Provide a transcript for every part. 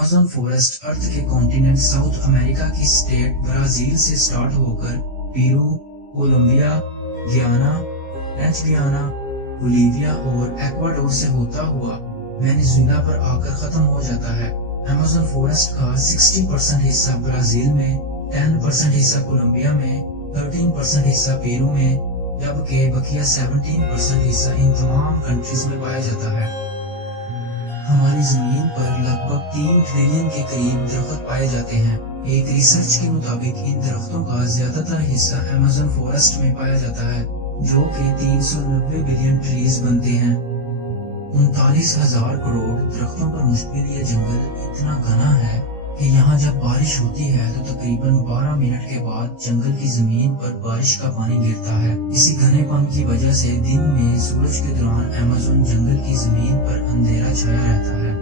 Amazon forest ارتھ کے continent south امریکہ کی state Brazil سے سٹارٹ ہو کر پیرو، کولمبیا، گیانا، فرینچ بولیویا اور ایکواڈور سے ہوتا ہوا وینیزویلا پر آ کر ختم ہو جاتا ہے۔ ایمیزون فورسٹ کا 60% حصہ برازیل میں، 10% حصہ کولمبیا میں، 13% حصہ پیرو میں، جبکہ بقیہ 17% حصہ ان تمام کنٹریز میں پایا جاتا ہے۔ ہماری زمین پر لگ بھگ 3 ٹریلین کے قریب درخت پائے جاتے ہیں۔ ایک ریسرچ کے مطابق ان درختوں کا زیادہ تر حصہ ایمیزون فورسٹ میں پایا جاتا ہے، جو کہ 390 بلین ٹریز بنتے ہیں۔ 39,000 کروڑ درختوں پر مشتمل یہ جنگل اتنا گھنا ہے کہ یہاں جب بارش ہوتی ہے تو تقریباً 12 منٹ کے بعد جنگل کی زمین پر بارش کا پانی گرتا ہے۔ اسی گھنے پن کی وجہ سے دن میں سورج کے دوران ایمیزون جنگل کی زمین پر اندھیرا چھایا رہتا ہے۔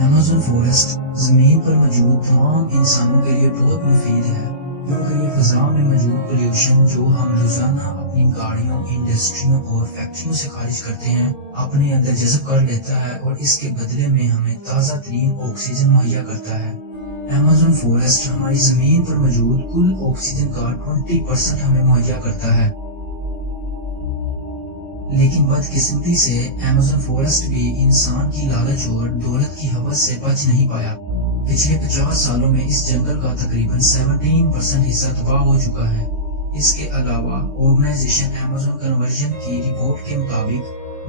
ایمیزون فورسٹ زمین پر موجود تمام انسانوں کے لیے بہت مفید ہے، کیونکہ یہ فضا میں موجود پولیوشن جو ہم روزانہ اپنی گاڑیوں، انڈسٹریوں اور فیکٹریوں سے خارج کرتے ہیں اپنے اندر جذب کر لیتا ہے اور اس کے بدلے میں ہمیں تازہ ترین آکسیجن مہیا کرتا ہے۔ ایمیزون فورسٹ ہماری زمین پر موجود کل آکسیجن کا 20% ہمیں مہیا کرتا ہے۔ لیکن بدقسمتی سے ایمیزون فورسٹ بھی انسان کی لالچ اور دولت کی ہوس سے بچ نہیں پایا۔ پچھلے 50 سالوں میں اس جنگل کا تقریباً 17% حصہ تباہ ہو چکا ہے۔ اس کے علاوہ آرگنائزیشن ایمیزون کنورژن کی رپورٹ کے مطابق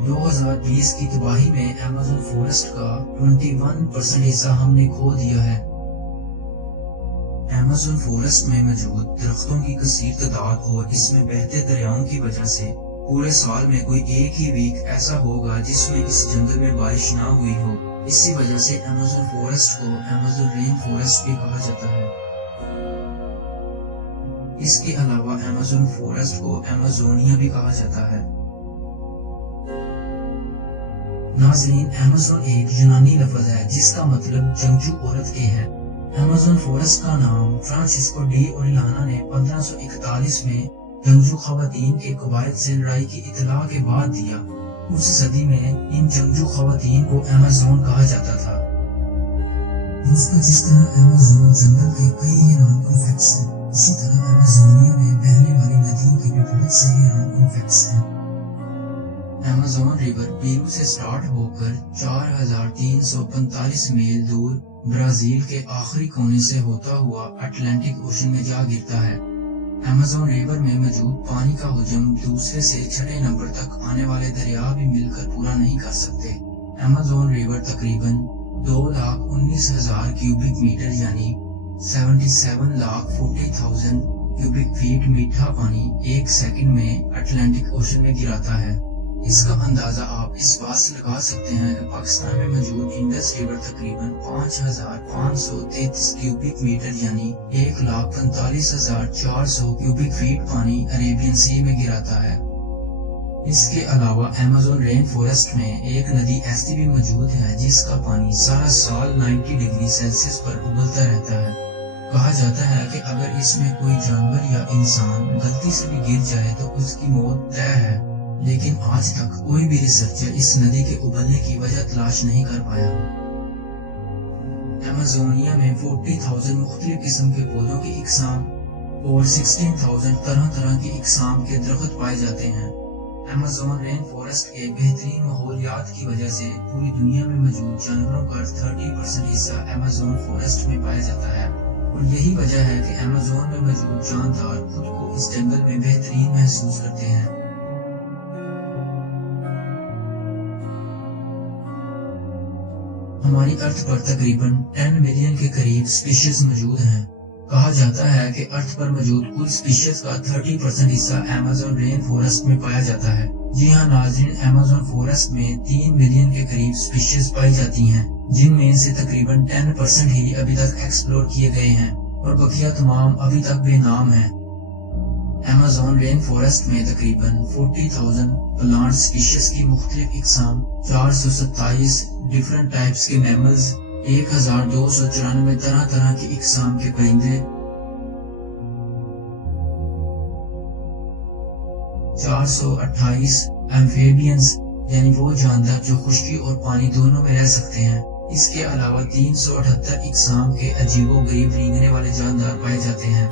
2020 کی تباہی میں ایمیزون فورسٹ کا 21% حصہ ہم نے کھو دیا ہے۔ ایمیزون فورسٹ میں موجود درختوں کی کثیر تعداد اور اس میں بہتے دریاؤں کی وجہ سے پورے سال میں کوئی ایک ہی ویک ایسا ہوگا جس میں اس جنگل میں بارش نہ ہوئی ہو۔ اسی وجہ سے ایمیزون فورسٹ کو ایمیزون رین فورسٹ بھی کہا جاتا ہے۔ اس کے علاوہ ایمیزون فورسٹ کو ایمیزونیا بھی کہا جاتا ہے۔ ناظرین، ایمیزون ایک یونانی لفظ ہے جس کا مطلب جنگجو عورت کے ہے۔ ایمیزون فورسٹ کا نام فرانسسکو ڈی اوریلانا نے 1541 میں جنگجو خواتین کے قواعد سے لڑائی کی اطلاع کے بعد دیا۔ اس صدی میں ان جنگجو خواتین کو ایمیزون کہا جاتا تھا۔ دوستو، جس طرح ایمیزون جنگل کے کئی حیران کن فیکٹس ہیں، اسی طرح ایمیزونیا میں بہنے والی ندیوں کے بھی بہت سے حیران کن فیکٹس ہیں۔ ایمیزون ریور پیرو سے سٹارٹ ہو کر 4,345 میل دور برازیل کے آخری کونے سے ہوتا ہوا اٹلانٹک اوشن میں جا گرتا ہے۔ ایمیزون ریور میں موجود پانی کا حجم دوسرے سے چھٹے نمبر تک آنے والے دریا بھی مل کر پورا نہیں کر سکتے۔ ایمیزون ریور تقریباً 2,19,000 کیوبک میٹر یعنی 77,40,000 کیوبک فیٹ میٹھا پانی ایک سیکنڈ میں اٹلانٹک اوشن میں گراتا ہے۔ اس کا اندازہ آپ اس بات سے لگا سکتے ہیں کہ پاکستان میں موجود انڈس ریور تقریباً 5,533 کیوبک میٹر یعنی 1,45,400 کیوبک فیٹ پانی عربین سی میں گراتا ہے۔ اس کے علاوہ ایمیزون رین فورسٹ میں ایک ندی ایسی بھی موجود ہے جس کا پانی سارا سال 90 ڈگری سیلسیس پر ابلتا رہتا ہے۔ کہا جاتا ہے کہ اگر اس میں کوئی جانور یا انسان غلطی سے بھی گر جائے تو اس کی موت طے ہے، لیکن آج تک کوئی بھی ریسرچر اس ندی کے ابلنے کی وجہ تلاش نہیں کر پایا۔ ایمیزونیا میں 40,000 مختلف قسم کے پودوں کی اقسام اور 16,000 طرح طرح کی اقسام کے درخت پائے جاتے ہیں۔ ایمیزون رین فورسٹ کے بہترین ماحولیات کی وجہ سے پوری دنیا میں موجود جانوروں کا 30% حصہ ایمیزون فورسٹ میں پایا جاتا ہے، اور یہی وجہ ہے کہ ایمیزون میں موجود جاندار خود کو اس جنگل میں بہترین محسوس کرتے ہیں۔ ہماری ارتھ پر تقریباً 10 ملین کے قریب سپیشیز موجود ہیں۔ کہا جاتا ہے کہ ارتھ پر موجود کل سپیشیز کا 30% حصہ ایمیزون رین فورسٹ میں پایا جاتا ہے۔ جی ہاں ناظرین، ایمیزون فورسٹ میں 3 ملین کے قریب سپیشیز پائی جاتی ہیں، جن میں سے تقریباً 10% ہی ابھی تک ایکسپلور کیے گئے ہیں اور بقیہ تمام ابھی تک بے نام ہیں۔ ایمیزون رین فورسٹ میں تقریباً 40,000 پلانٹ سپیشیز کی مختلف اقسام، 427 ڈیفرنٹ ٹائپس کے میملز، 1,294 طرح طرح کی اقسام کے پرندے، 428 ایمفیبینز یعنی وہ جاندار جو خشکی اور پانی دونوں میں رہ سکتے ہیں، اس کے علاوہ 378 اقسام کے عجیب و غریب رینگنے والے جاندار پائے جاتے ہیں۔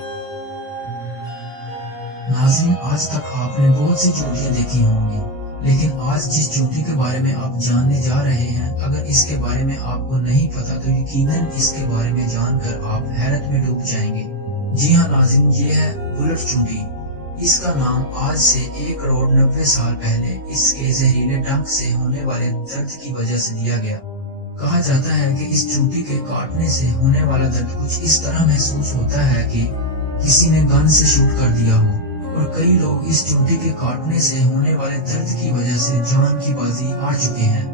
ناظرین، آج تک آپ نے بہت سی چونٹیاں دیکھی ہوں گی، لیکن آج جس چونٹی کے بارے میں آپ جاننے جا رہے ہیں، اگر اس کے بارے میں آپ کو نہیں پتا تو یقیناً اس کے بارے میں جان کر آپ حیرت میں ڈوب جائیں گے۔ جی ہاں ناظرین، یہ ہے بلٹ چونٹی۔ اس کا نام آج سے 1,90,00,000 سال پہلے اس کے زہریلے ڈنک سے ہونے والے درد کی وجہ سے دیا گیا۔ کہا جاتا ہے کہ اس چونٹی کے کاٹنے سے ہونے والا درد کچھ اس طرح محسوس ہوتا ہے کہ کسی نے گن سے شوٹ کر دیا ہو، اور کئی لوگ اس چونٹی کے کاٹنے سے ہونے والے درد کی وجہ سے جان کی بازی ہار چکے ہیں۔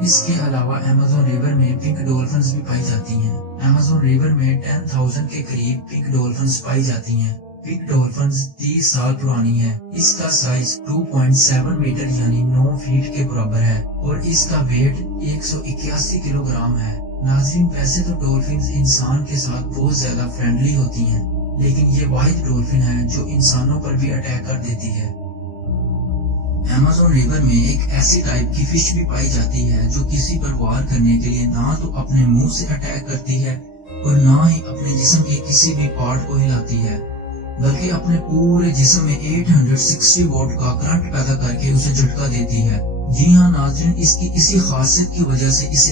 اس کے علاوہ ایمیزون ریور میں پنک ڈولفنز بھی پائی جاتی ہیں۔ ایمیزون ریور میں 10,000 کے قریب پنک ڈولفنز پائی جاتی ہیں۔ پنک ڈولفنز 30 سال پرانی ہے۔ اس کا سائز 2.7 میٹر یعنی 9 فیٹ کے برابر ہے، اور اس کا ویٹ 181 کلو گرام ہے۔ ناظرین، ویسے تو ڈولفنز انسان کے ساتھ بہت زیادہ فرینڈلی ہوتی ہیں، لیکن یہ واحد ڈولفن ہے جو انسانوں پر بھی اٹیک کر دیتی ہے۔ ایمیزون ریور میں ایک ایسی ٹائپ کی فش بھی پائی جاتی ہے جو کسی پر وار کرنے کے لیے نہ تو اپنے منہ سے اٹیک کرتی ہے اور نہ ہی اپنے جسم کے کسی بھی پارٹ کو ہلاتی ہے، بلکہ اپنے پورے جسم میں 860 واٹ کا کرنٹ پیدا کر کے اسے جھٹکا دیتی ہے۔ جی ہاں ناظرین، اس کی اسی خاصیت کی وجہ سے اسے